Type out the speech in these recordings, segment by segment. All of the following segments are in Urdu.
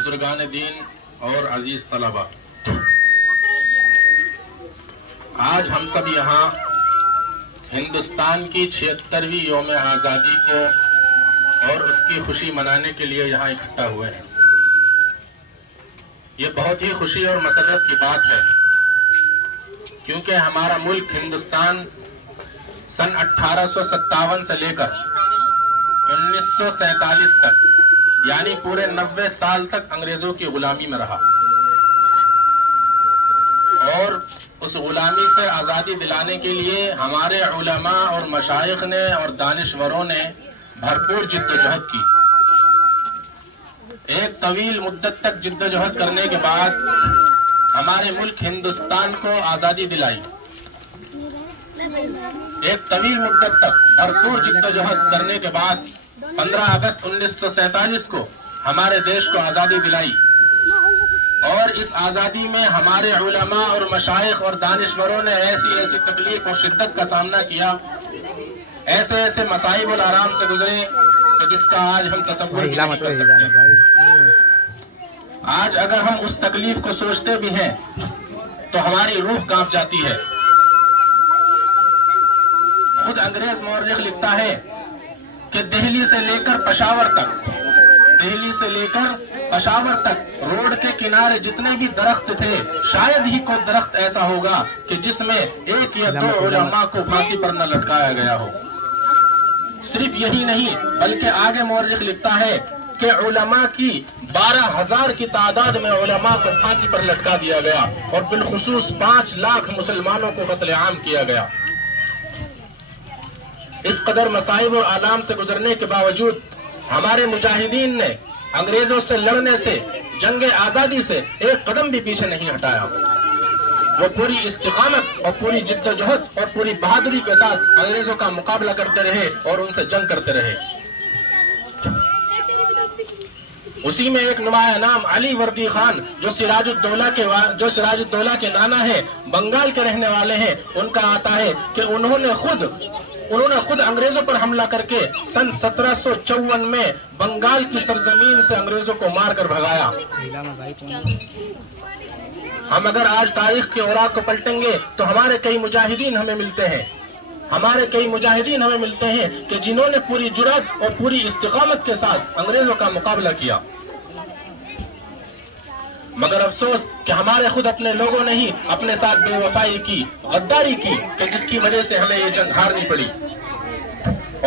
بزرگان دین اور عزیز طلبہ، آج ہم سب یہاں ہندوستان کی 76ویں یوم آزادی کو اور اس کی خوشی منانے کے لیے یہاں اکٹھا ہوئے ہیں۔ یہ بہت ہی خوشی اور مسرت کی بات ہے، کیونکہ ہمارا ملک ہندوستان سن 1857 سے لے کر 1947 تک، یعنی پورے 90 سال تک انگریزوں کی غلامی میں رہا، اور اس غلامی سے آزادی دلانے کے لیے ہمارے علماء اور مشائخ نے اور دانشوروں نے بھرپور جد و جہد کی۔ ایک طویل مدت تک جد و جہد کرنے کے بعد ہمارے ملک ہندوستان کو آزادی دلائی۔ ایک طویل مدت تک بھرپور جد و جہد کرنے کے بعد 15 اگست 1947 کو ہمارے دیش کو آزادی دلائی، اور اس آزادی میں ہمارے علماء اور مشائخ اور دانشوروں نے ایسی تکلیف اور شدت کا سامنا کیا، ایسے مصائب الآرام سے گزرے کہ جس کا آج ہم تصور بھی نہیں کر سکتے۔ آج اگر ہم اس تکلیف کو سوچتے بھی ہیں تو ہماری روح کانپ جاتی ہے۔ خود انگریز مورخ لکھتا ہے کہ دہلی سے لے کر پشاور تک روڈ کے کنارے جتنے بھی درخت تھے، شاید ہی کوئی درخت ایسا ہوگا کہ جس میں ایک یا دو علماء کو پھانسی پر نہ لٹکایا گیا ہو۔ صرف یہی نہیں بلکہ آگے مورخ لکھتا ہے کہ علماء کی 12,000 کی تعداد میں علماء کو پھانسی پر لٹکا دیا گیا، اور بالخصوص 5 لاکھ مسلمانوں کو قتل عام کیا گیا۔ اس قدر مصائب و آلام سے گزرنے کے باوجود ہمارے مجاہدین نے انگریزوں سے لڑنے سے، جنگ آزادی سے ایک قدم بھی پیچھے نہیں ہٹایا۔ وہ پوری استقامت اور پوری جد و جہد اور پوری بہادری کے ساتھ انگریزوں کا مقابلہ کرتے رہے اور ان سے جنگ کرتے رہے۔ اسی میں ایک نمایاں نام علی وردی خان، جو سراج الدولہ کے نانا ہیں، بنگال کے رہنے والے ہیں، ان کا آتا ہے کہ انہوں نے خود انگریزوں پر حملہ کر کے سن 1754 میں بنگال کی سرزمین سے انگریزوں کو مار کر بھگایا۔ ہم اگر آج تاریخ کے اوراق کو پلٹیں گے تو ہمارے کئی مجاہدین ہمیں ملتے ہیں کہ جنہوں نے پوری جرأت اور پوری استقامت کے ساتھ انگریزوں کا مقابلہ کیا۔ مگر افسوس کہ ہمارے خود اپنے لوگوں نے ہی اپنے ساتھ بے وفائی کی، غداری کی، کہ جس کی وجہ سے ہمیں یہ جنگ ہارنی پڑی،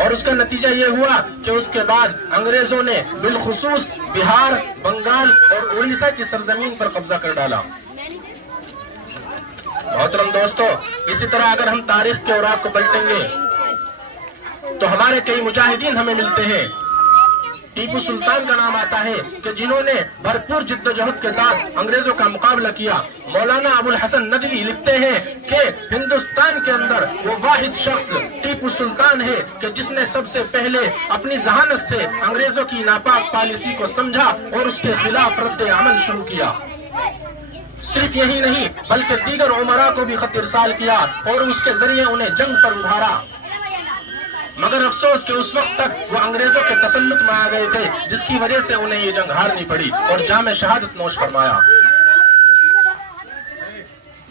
اور اس کا نتیجہ یہ ہوا کہ اس کے بعد انگریزوں نے بالخصوص بہار، بنگال اور اڑیسہ کی سرزمین پر قبضہ کر ڈالا۔ محترم دوستو، اسی طرح اگر ہم تاریخ کے اوراق کو پلٹیں گے تو ہمارے کئی مجاہدین ہمیں ملتے ہیں۔ ٹیپو سلطان کا نام آتا ہے کہ جنہوں نے بھرپور جد و جہد کے ساتھ انگریزوں کا مقابلہ کیا۔ مولانا ابو الحسن ندوی لکھتے ہیں کہ ہندوستان کے اندر وہ واحد شخص ٹیپو سلطان ہے کہ جس نے سب سے پہلے اپنی ذہانت سے انگریزوں کی ناپاک پالیسی کو سمجھا اور اس کے خلاف رد عمل شروع کیا۔ صرف یہی نہیں بلکہ دیگر عمراء کو بھی خط ارسال کیا اور اس کے ذریعے انہیں جنگ پر ابھارا۔ مگر افسوس کہ اس وقت تک وہ انگریزوں کے تسلط میں آ گئے تھے، جس کی وجہ سے انہیں یہ جنگ ہارنی پڑی اور جام شہادت نوش فرمایا۔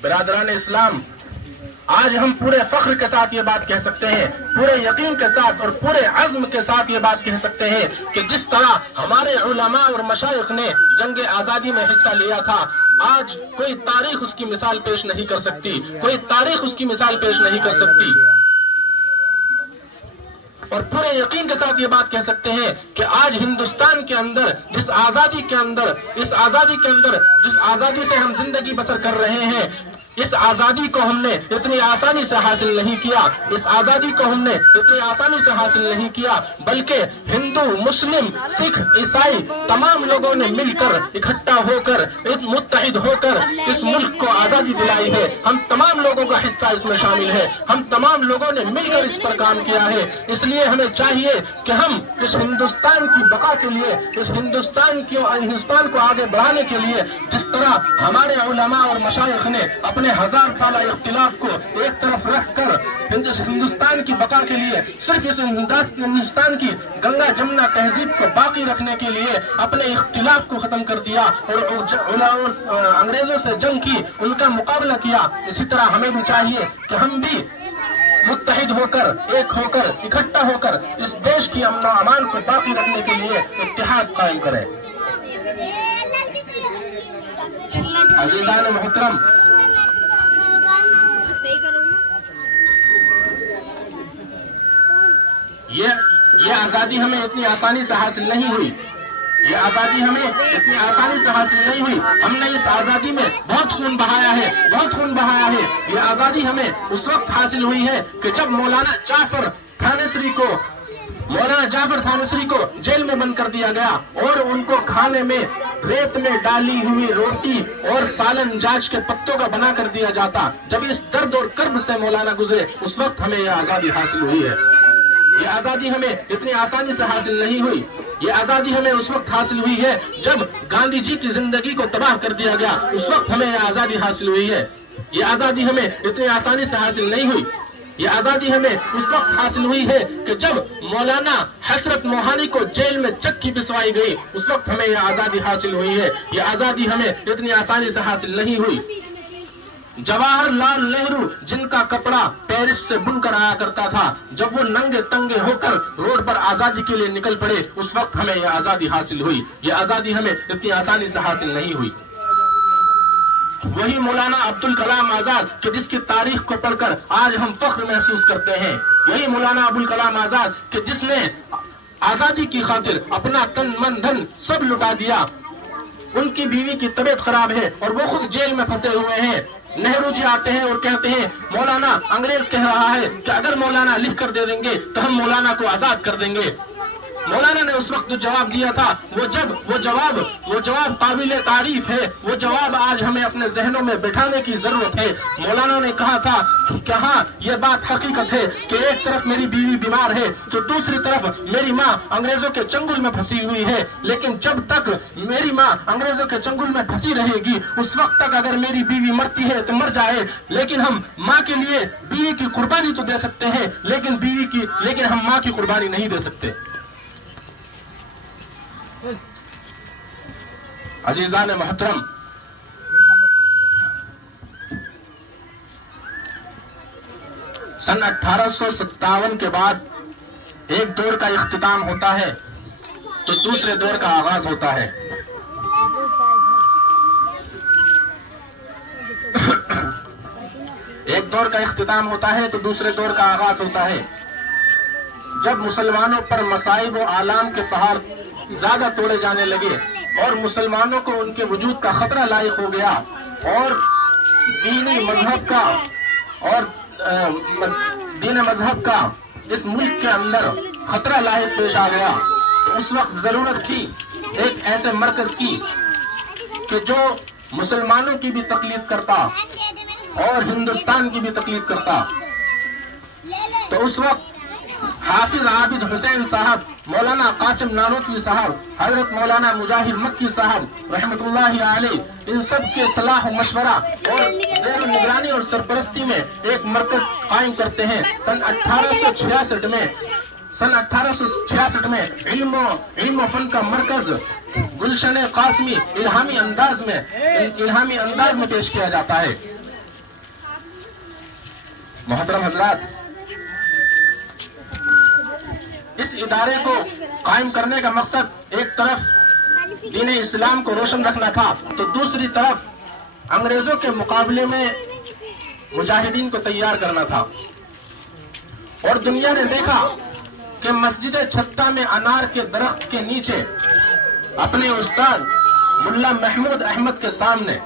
برادران اسلام، آج ہم پورے فخر کے ساتھ یہ بات کہہ سکتے ہیں، پورے یقین کے ساتھ اور پورے عزم کے ساتھ یہ بات کہہ سکتے ہیں کہ جس طرح ہمارے علماء اور مشائخ نے جنگ آزادی میں حصہ لیا تھا، آج کوئی تاریخ اس کی مثال پیش نہیں کر سکتی، اور پورے یقین کے ساتھ یہ بات کہہ سکتے ہیں کہ آج ہندوستان کے اندر اس آزادی سے ہم زندگی بسر کر رہے ہیں، اس آزادی کو ہم نے اتنی آسانی سے حاصل نہیں کیا، بلکہ ہندو، مسلم، سکھ، عیسائی تمام لوگوں نے مل کر، اکٹھا ہو کر، متحد ہو کر اس ملک کو آزادی دلائی ہے۔ ہم تمام لوگوں کا حصہ اس میں شامل ہے، ہم تمام لوگوں نے مل کر اس پر کام کیا ہے۔ اس لیے ہمیں چاہیے کہ ہم اس ہندوستان کی بقا کے لیے، اس ہندوستان کو آگے بڑھانے کے لیے، جس طرح ہمارے علماء اور مشائخ نے اپنے اپنے 1000 سالہ اختلاف کو ایک طرف رکھ کر ہندوستان کی بقا کے لیے، صرف اس ہندوستان کی گنگا جمنا تہذیب کو باقی رکھنے کے لیے اپنے اختلاف کو ختم کر دیا اور انگریزوں سے جنگ کی، ان کا مقابلہ کیا. اسی طرح ہمیں بھی چاہیے کہ ہم بھی متحد ہو کر، ایک ہو کر، اکٹھا ہو کر اس دیش کی امن و امان کو باقی رکھنے کے لیے اتحاد قائم کریں. عزیزان محترم، یہ آزادی ہمیں اتنی آسانی سے حاصل نہیں ہوئی. یہ آزادی ہمیں اتنی آسانی سے حاصل نہیں ہوئی. ہم نے اس آزادی میں بہت خون بہایا ہے، بہت خون بہایا ہے. یہ آزادی ہمیں اس وقت حاصل ہوئی ہے کہ جب مولانا جعفر تھانسری کو جیل میں بند کر دیا گیا اور ان کو کھانے میں ریت میں ڈالی ہوئی روٹی اور سالن جاج کے پتوں کا بنا کر دیا جاتا. جب اس درد اور کرب سے مولانا گزرے، اس وقت ہمیں یہ آزادی حاصل ہوئی ہے. یہ آزادی ہمیں اتنی آسانی سے حاصل نہیں ہوئی. یہ آزادی ہمیں اس وقت حاصل ہوئی ہے جب گاندھی جی کی زندگی کو تباہ کر دیا گیا. اس وقت ہمیں یہ آزادی حاصل ہوئی ہے. یہ آزادی ہمیں اتنی آسانی سے حاصل نہیں ہوئی. یہ آزادی ہمیں اس وقت حاصل ہوئی ہے کہ جب مولانا حسرت موہانی کو جیل میں چکی پسوائی گئی، اس وقت ہمیں یہ آزادی حاصل ہوئی ہے. یہ آزادی ہمیں اتنی آسانی سے حاصل نہیں ہوئی. جواہر لال نہرو جن کا کپڑا پیرس سے بن کر آیا کرتا تھا، جب وہ ننگے تنگے ہو کر روڈ پر آزادی کے لیے نکل پڑے، اس وقت ہمیں یہ آزادی حاصل ہوئی. یہ آزادی ہمیں اتنی آسانی سے حاصل نہیں ہوئی. وہی مولانا عبدالکلام آزاد کہ جس کی تاریخ کو پڑھ کر آج ہم فخر محسوس کرتے ہیں. یہی مولانا عبدالکلام آزاد کہ جس نے آزادی کی خاطر اپنا تن من دھن سب لٹا دیا. ان کی بیوی کی طبیعت خراب ہے اور وہ خود جیل میں پھنسے ہوئے ہیں. نہرو جی آتے ہیں اور کہتے ہیں مولانا انگریز کہہ رہا ہے کہ اگر مولانا لکھ کر دے دیں گے تو ہم مولانا کو آزاد کر دیں گے. مولانا نے اس وقت جو جواب دیا تھا، وہ جواب قابل تعریف ہے. وہ جواب آج ہمیں اپنے ذہنوں میں بٹھانے کی ضرورت ہے. مولانا نے کہا تھا کہ ہاں یہ بات حقیقت ہے کہ ایک طرف میری بیوی بیمار ہے تو دوسری طرف میری ماں انگریزوں کے چنگل میں پھنسی ہوئی ہے. لیکن جب تک میری ماں انگریزوں کے چنگل میں پھنسی رہے گی، اس وقت تک اگر میری بیوی مرتی ہے تو مر جائے، لیکن ہم ماں کے لیے بیوی کی قربانی تو دے سکتے ہیں، لیکن ہم ماں کی قربانی نہیں دے سکتے. عزیزان محترم، سن 1857 کے بعد ایک دور کا اختتام ہوتا ہے تو دوسرے دور کا آغاز ہوتا ہے. ایک دور کا اختتام ہوتا ہے تو دوسرے دور کا آغاز ہوتا ہے. جب مسلمانوں پر مصائب و آلام کے پہاڑ زیادہ توڑے جانے لگے اور مسلمانوں کو ان کے وجود کا خطرہ لاحق ہو گیا اور دین مذہب کا اس ملک کے اندر خطرہ لاحق پیش آ گیا، تو اس وقت ضرورت تھی ایک ایسے مرکز کی کہ جو مسلمانوں کی بھی تقلید کرتا اور ہندوستان کی بھی تقلید کرتا. تو اس وقت حافظ عابد حسین صاحب، مولانا قاسم نانوتوی صاحب، حضرت مولانا مجاہد مکی صاحب رحمت اللہ علیہ، ان سب کے صلاح و مشورہ اور زیر نگرانی اور سرپرستی میں ایک مرکز قائم کرتے ہیں. سن 1866 میں علم و فن کا مرکز گلشن قاسمی الہامی انداز میں پیش کیا جاتا ہے. محترم حضرات، اس ادارے کو قائم کرنے کا مقصد ایک طرف دین اسلام کو روشن رکھنا تھا تو دوسری طرف انگریزوں کے مقابلے میں مجاہدین کو تیار کرنا تھا. اور دنیا نے دیکھا کہ مسجد چھتہ میں انار کے درخت کے نیچے اپنے استاد ملا محمود احمد کے سامنے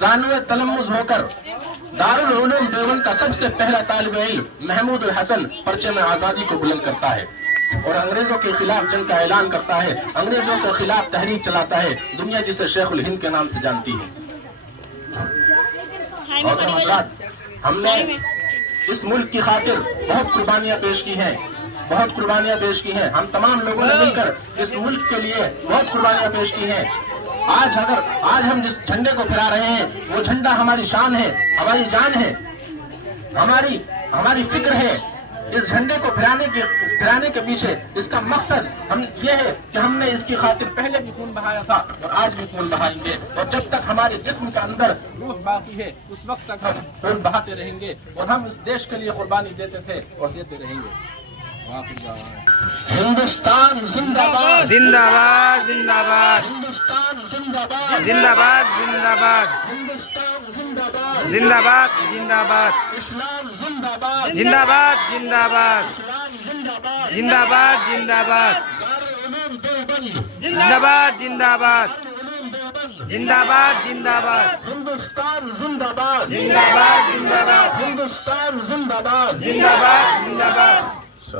زانوِ تلمذ ہو کر دارالعلوم دیوبند کا سب سے پہلا طالب علم محمود الحسن پرچم آزادی کو بلند کرتا ہے اور انگریزوں کے خلاف جنگ کا اعلان کرتا ہے، انگریزوں کے خلاف تحریک چلاتا ہے. دنیا جسے شیخ الہند کے نام سے جانتی ہے. اور حضرات، ہم نے اس ملک کی خاطر بہت قربانیاں پیش کی ہیں. ہم تمام لوگوں نے مل کر اس ملک کے لیے بہت قربانیاں پیش کی ہیں. آج ہم جس جھنڈے کو پھیلا رہے ہیں وہ جھنڈا ہماری شان ہے، ہماری جان ہے، ہماری فکر ہے۔ اس جھنڈے کو پھیلانے کے پیچھے اس کا مقصد یہ ہے کہ ہم نے اس کی خاطر پہلے بھی خون بہایا تھا اور آج بھی خون بہائیں گے، اور جب تک ہمارے جسم کے اندر روح باقی ہے اس وقت تک ہم خون بہاتے رہیں گے، اور ہم اس دیش کے لیے قربانی دیتے تھے اور دیتے رہیں گے۔ ہندوستان زندہ باد، زندہ باد، زندہ باد، ہندوستان زندہ باد، زندہ باد، زندہ باد، ہندوستان زندہ باد، زندہ باد، زندہ باد، اسلام زندہ باد، زندہ باد، زندہ باد، اسلام زندہ باد، زندہ باد، زندہ باد، دارالعلوم دیوبند، زندہ باد، زندہ باد، دارالعلوم دیوبند، زندہ باد، زندہ باد، ہندوستان زندہ باد، زندہ باد، زندہ باد، ہندوستان زندہ باد، زندہ باد، زندہ باد۔